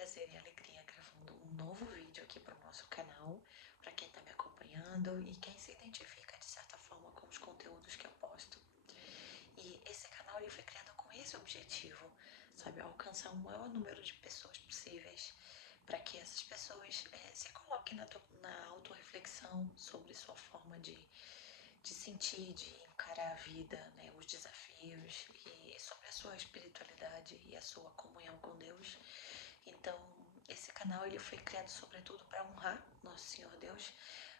prazer e alegria gravando um novo vídeo aqui para o nosso canal, para quem está me acompanhando e quem se identifica de certa forma com os conteúdos que eu posto. E esse canal ele foi criado com esse objetivo, sabe, alcançar o maior número de pessoas possíveis, para que essas pessoas se coloquem na autorreflexão sobre sua forma de sentir, de encarar a vida, né, os desafios e sobre a sua espiritualidade e a sua comunhão com Deus. Então, esse canal ele foi criado sobretudo para honrar nosso Senhor Deus,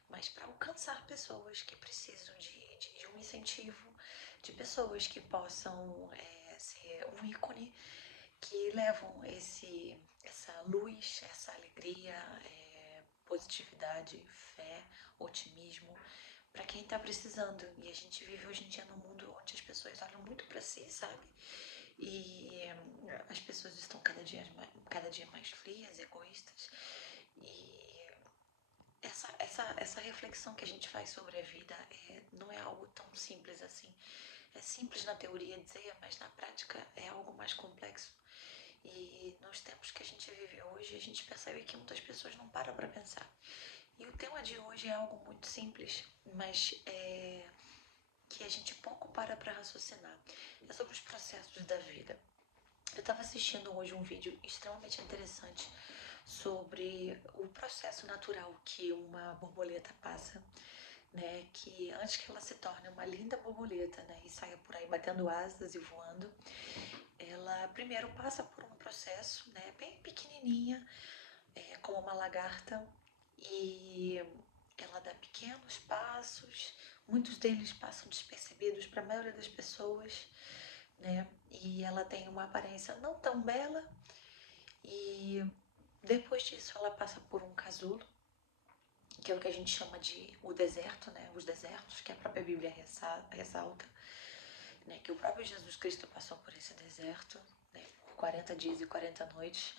mas para alcançar pessoas que precisam de um incentivo, de pessoas que possam ser um ícone, que levam essa luz, essa alegria, positividade, fé, otimismo para quem tá precisando. E a gente vive hoje em dia num mundo onde as pessoas olham muito para si, sabe? E as pessoas estão cada dia mais frias, egoístas. E essa reflexão que a gente faz sobre a vida não é algo tão simples assim. É simples na teoria dizer, mas na prática é algo mais complexo. E nos tempos que a gente vive hoje, a gente percebe que muitas pessoas não param para pensar. E o tema de hoje é algo muito simples, mas que a gente pouco para raciocinar. É sobre os processos da vida. Eu estava assistindo hoje um vídeo extremamente interessante sobre o processo natural que uma borboleta passa, né? Que antes que ela se torne uma linda borboleta, né? E saia por aí batendo asas e voando, ela primeiro passa por um processo, né? Bem pequenininha, como uma lagarta, e ela dá pequenos passos, muitos deles passam despercebidos para a maioria das pessoas, né? E ela tem uma aparência não tão bela, e depois disso ela passa por um casulo, que é o que a gente chama de o deserto, né? Os desertos, que a própria Bíblia ressalta, né? Que o próprio Jesus Cristo passou por esse deserto, né? Por 40 dias e 40 noites,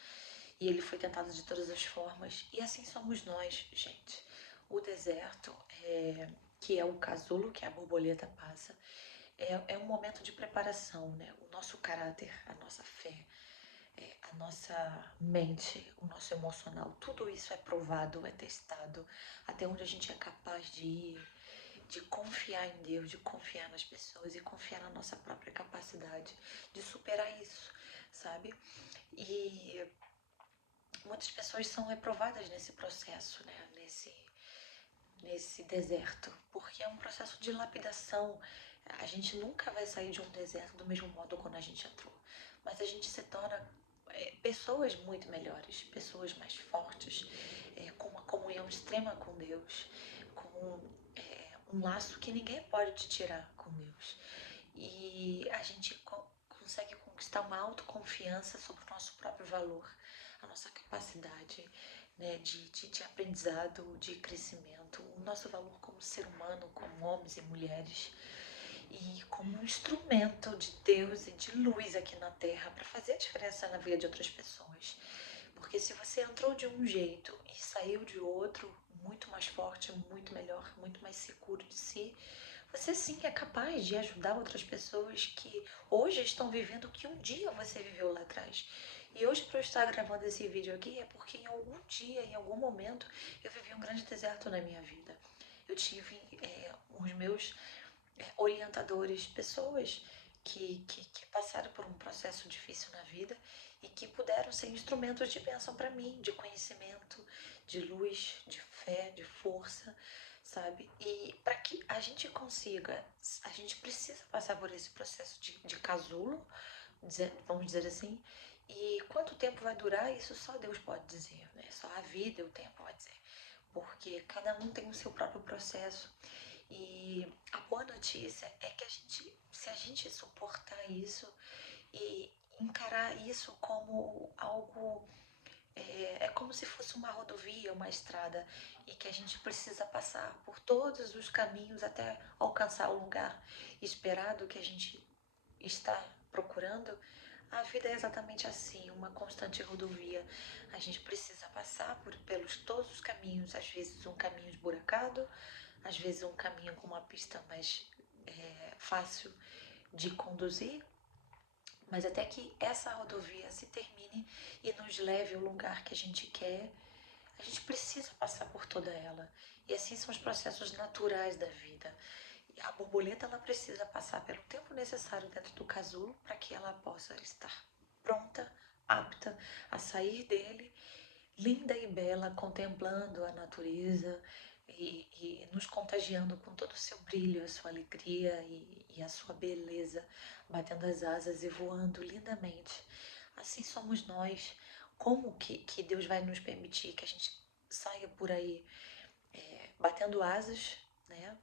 e ele foi tentado de todas as formas, e assim somos nós, gente. O deserto, que é o casulo que a borboleta passa, é um momento de preparação, né? O nosso caráter, a nossa fé, a nossa mente, o nosso emocional, tudo isso é provado, é testado, até onde a gente é capaz de ir, de confiar em Deus, de confiar nas pessoas e confiar na nossa própria capacidade de superar isso, sabe? E muitas pessoas são reprovadas nesse processo, né? Nesse deserto, porque é um processo de lapidação. A gente nunca vai sair de um deserto do mesmo modo quando a gente entrou, mas a gente se torna pessoas muito melhores, pessoas mais fortes, com uma comunhão extrema com Deus, com um laço que ninguém pode te tirar com Deus. E a gente consegue conquistar uma autoconfiança sobre o nosso próprio valor, a nossa capacidade, né, de aprendizado, de crescimento, o nosso valor como ser humano, como homens e mulheres, e como um instrumento de Deus e de luz aqui na Terra para fazer a diferença na vida de outras pessoas. Porque se você entrou de um jeito e saiu de outro, muito mais forte, muito melhor, muito mais seguro de si, você sim é capaz de ajudar outras pessoas que hoje estão vivendo o que um dia você viveu lá atrás. E hoje, para eu estar gravando esse vídeo aqui, é porque em algum dia, em algum momento, eu vivi um grande deserto na minha vida. Eu tive os meus orientadores, pessoas que passaram por um processo difícil na vida e que puderam ser instrumentos de bênção para mim, de conhecimento, de luz, de fé, de força, sabe? E para que a gente consiga, a gente precisa passar por esse processo de casulo, vamos dizer assim. E quanto tempo vai durar, isso só Deus pode dizer, né? Só a vida e o tempo vai dizer. Porque cada um tem o seu próprio processo. E a boa notícia é que se a gente suportar isso e encarar isso como algo, é como se fosse uma rodovia, uma estrada, e que a gente precisa passar por todos os caminhos até alcançar o lugar esperado que a gente está procurando. A vida é exatamente assim, uma constante rodovia. A gente precisa passar pelos todos os caminhos, às vezes um caminho esburacado, às vezes um caminho com uma pista mais fácil de conduzir, Mas até que essa rodovia se termine e nos leve ao lugar que a gente quer, a gente precisa passar por toda ela. E assim são os processos naturais da vida. E a borboleta ela precisa passar pelo tempo necessário dentro do casulo para que ela possa estar pronta, apta a sair dele, linda e bela, contemplando a natureza e nos contagiando com todo o seu brilho, a sua alegria e a sua beleza, batendo as asas e voando lindamente. Assim somos nós. Como que Deus vai nos permitir que a gente saia por aí batendo asas, né?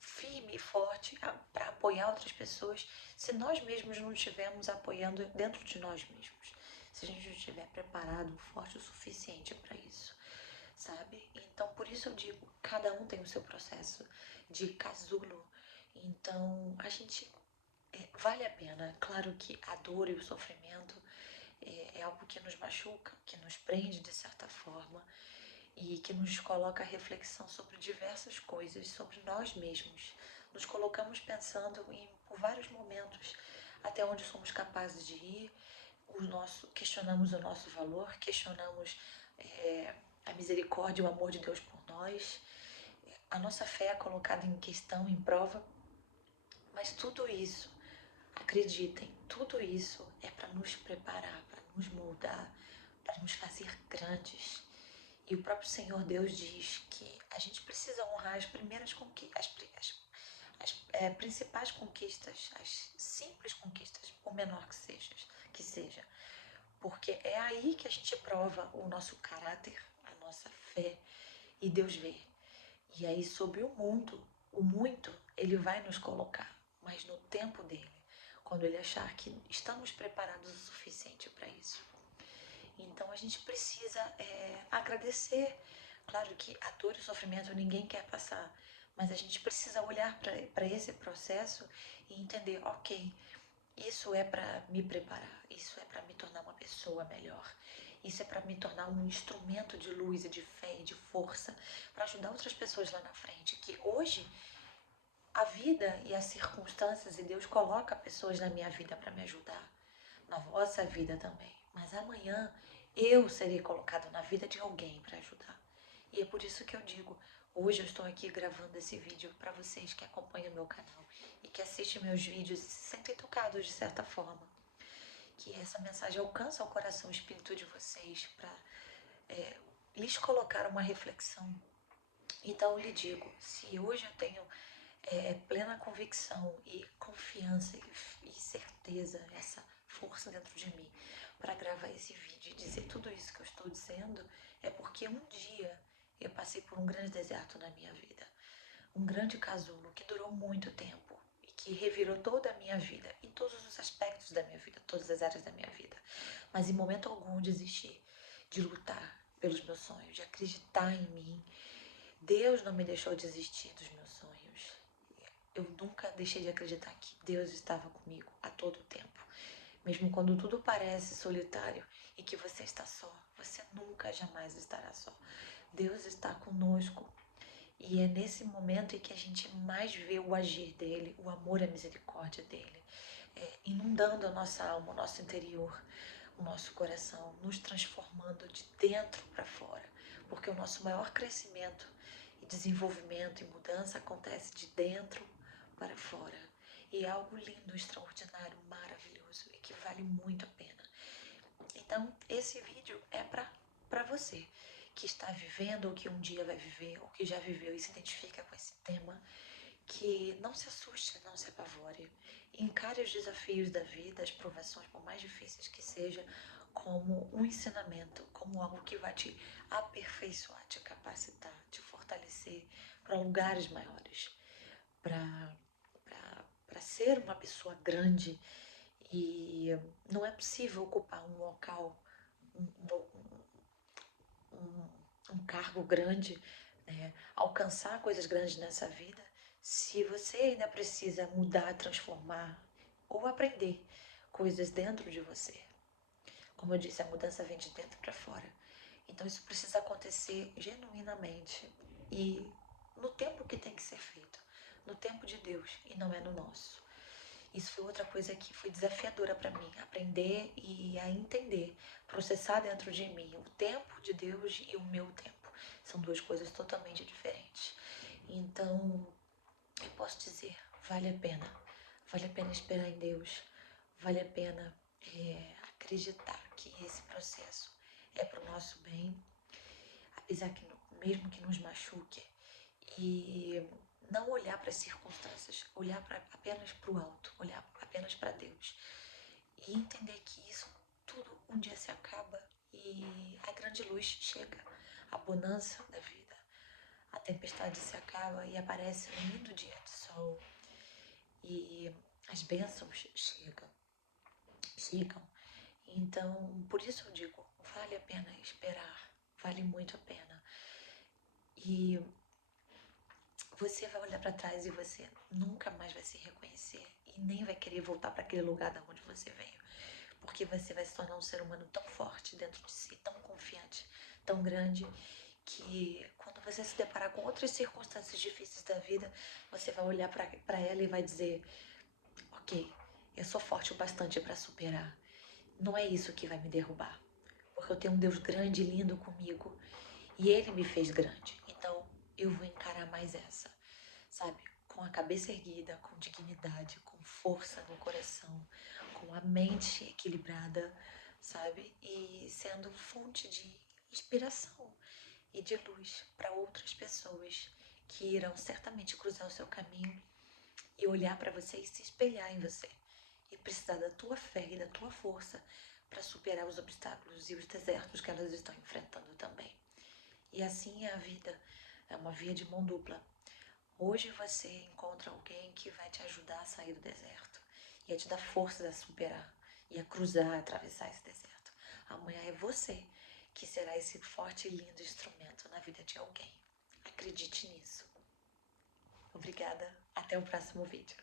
Firme e forte para apoiar outras pessoas, se nós mesmos não estivermos apoiando dentro de nós mesmos, se a gente não estiver preparado, forte o suficiente para isso, sabe? Então, por isso eu digo, cada um tem o seu processo de casulo. Então, a gente vale a pena. Claro que a dor e o sofrimento é algo que nos machuca, que nos prende de certa forma e que nos coloca a reflexão sobre diversas coisas, sobre nós mesmos. Nos colocamos pensando por vários momentos até onde somos capazes de ir, questionamos o nosso valor, questionamos a misericórdia e o amor de Deus por nós. A nossa fé é colocada em questão, em prova, mas tudo isso, acreditem, tudo isso é para nos preparar, para nos moldar, para nos fazer grandes. E o próprio Senhor Deus diz que a gente precisa honrar as primeiras conquistas, as principais conquistas, as simples conquistas, por menor que seja, porque é aí que a gente prova o nosso caráter, a nossa fé, e Deus vê. E aí sobre o muito, Ele vai nos colocar, mas no tempo dele, quando Ele achar que estamos preparados o suficiente para isso. Então a gente precisa agradecer. Claro que a dor e o sofrimento ninguém quer passar, mas a gente precisa olhar para esse processo e entender, ok, isso é para me preparar, isso é para me tornar uma pessoa melhor, isso é para me tornar um instrumento de luz e de fé e de força para ajudar outras pessoas lá na frente, que hoje a vida e as circunstâncias e Deus coloca pessoas na minha vida para me ajudar, na vossa vida também. Mas amanhã eu serei colocado na vida de alguém para ajudar. E é por isso que eu digo, hoje eu estou aqui gravando esse vídeo para vocês que acompanham o meu canal e que assistem meus vídeos e se sentem tocados de certa forma. Que essa mensagem alcance o coração e o espírito de vocês para lhes colocar uma reflexão. Então eu lhe digo, se hoje eu tenho plena convicção e confiança e certeza, essa força dentro de mim para gravar esse vídeo e dizer tudo isso que eu estou dizendo, é porque um dia eu passei por um grande deserto na minha vida, um grande casulo que durou muito tempo e que revirou toda a minha vida, em todos os aspectos da minha vida, todas as áreas da minha vida. Mas em momento algum desisti de lutar pelos meus sonhos, de acreditar em mim. Deus não me deixou desistir dos meus sonhos. Eu nunca deixei de acreditar que Deus estava comigo a todo tempo. Mesmo quando tudo parece solitário e que você está só, você nunca jamais estará só. Deus está conosco. E é nesse momento em que a gente mais vê o agir dele, o amor e a misericórdia dele, inundando a nossa alma, o nosso interior, o nosso coração, nos transformando de dentro para fora. Porque o nosso maior crescimento e desenvolvimento e mudança acontece de dentro para fora. E é algo lindo, extraordinário, maravilhoso e que vale muito a pena. Então, esse vídeo é para você que está vivendo ou que um dia vai viver ou que já viveu e se identifica com esse tema, que não se assuste, não se apavore. Encare os desafios da vida, as provações, por mais difíceis que seja, como um ensinamento, como algo que vai te aperfeiçoar, te capacitar, te fortalecer para lugares maiores, para ser uma pessoa grande. E não é possível ocupar um local, um, um, um cargo grande, né, alcançar coisas grandes nessa vida, se você ainda precisa mudar, transformar ou aprender coisas dentro de você. Como eu disse, a mudança vem de dentro para fora. Então isso precisa acontecer genuinamente e no tempo que tem que ser feito, no tempo de Deus e não é no nosso. Isso foi outra coisa que foi desafiadora para mim, aprender e a entender, processar dentro de mim o tempo de Deus e o meu tempo. São duas coisas totalmente diferentes. Então, eu posso dizer, vale a pena. Vale a pena esperar em Deus. Vale a pena acreditar que esse processo é para o nosso bem, apesar que mesmo que nos machuque, e não olhar para as circunstâncias, olhar apenas para o alto, olhar apenas para Deus e entender que isso tudo um dia se acaba e a grande luz chega, a bonança da vida, a tempestade se acaba e aparece um lindo dia de sol e as bênçãos chegam. Então, por isso eu digo, vale a pena esperar, vale muito a pena. E você vai olhar para trás e você nunca mais vai se reconhecer e nem vai querer voltar para aquele lugar da onde você veio, porque você vai se tornar um ser humano tão forte dentro de si, tão confiante, tão grande, que quando você se deparar com outras circunstâncias difíceis da vida, você vai olhar para ela e vai dizer: ok, eu sou forte o bastante para superar. Não é isso que vai me derrubar, porque eu tenho um Deus grande e lindo comigo e Ele me fez grande. Então eu vou encarar mais essa, sabe? Com a cabeça erguida, com dignidade, com força no coração, com a mente equilibrada, sabe? E sendo fonte de inspiração e de luz para outras pessoas que irão certamente cruzar o seu caminho e olhar para você e se espelhar em você e precisar da tua fé e da tua força para superar os obstáculos e os desertos que elas estão enfrentando também. E assim é a vida, é uma via de mão dupla. Hoje você encontra alguém que vai te ajudar a sair do deserto e a te dar forças a superar e a cruzar, a atravessar esse deserto. Amanhã é você que será esse forte e lindo instrumento na vida de alguém. Acredite nisso. Obrigada. Até o próximo vídeo.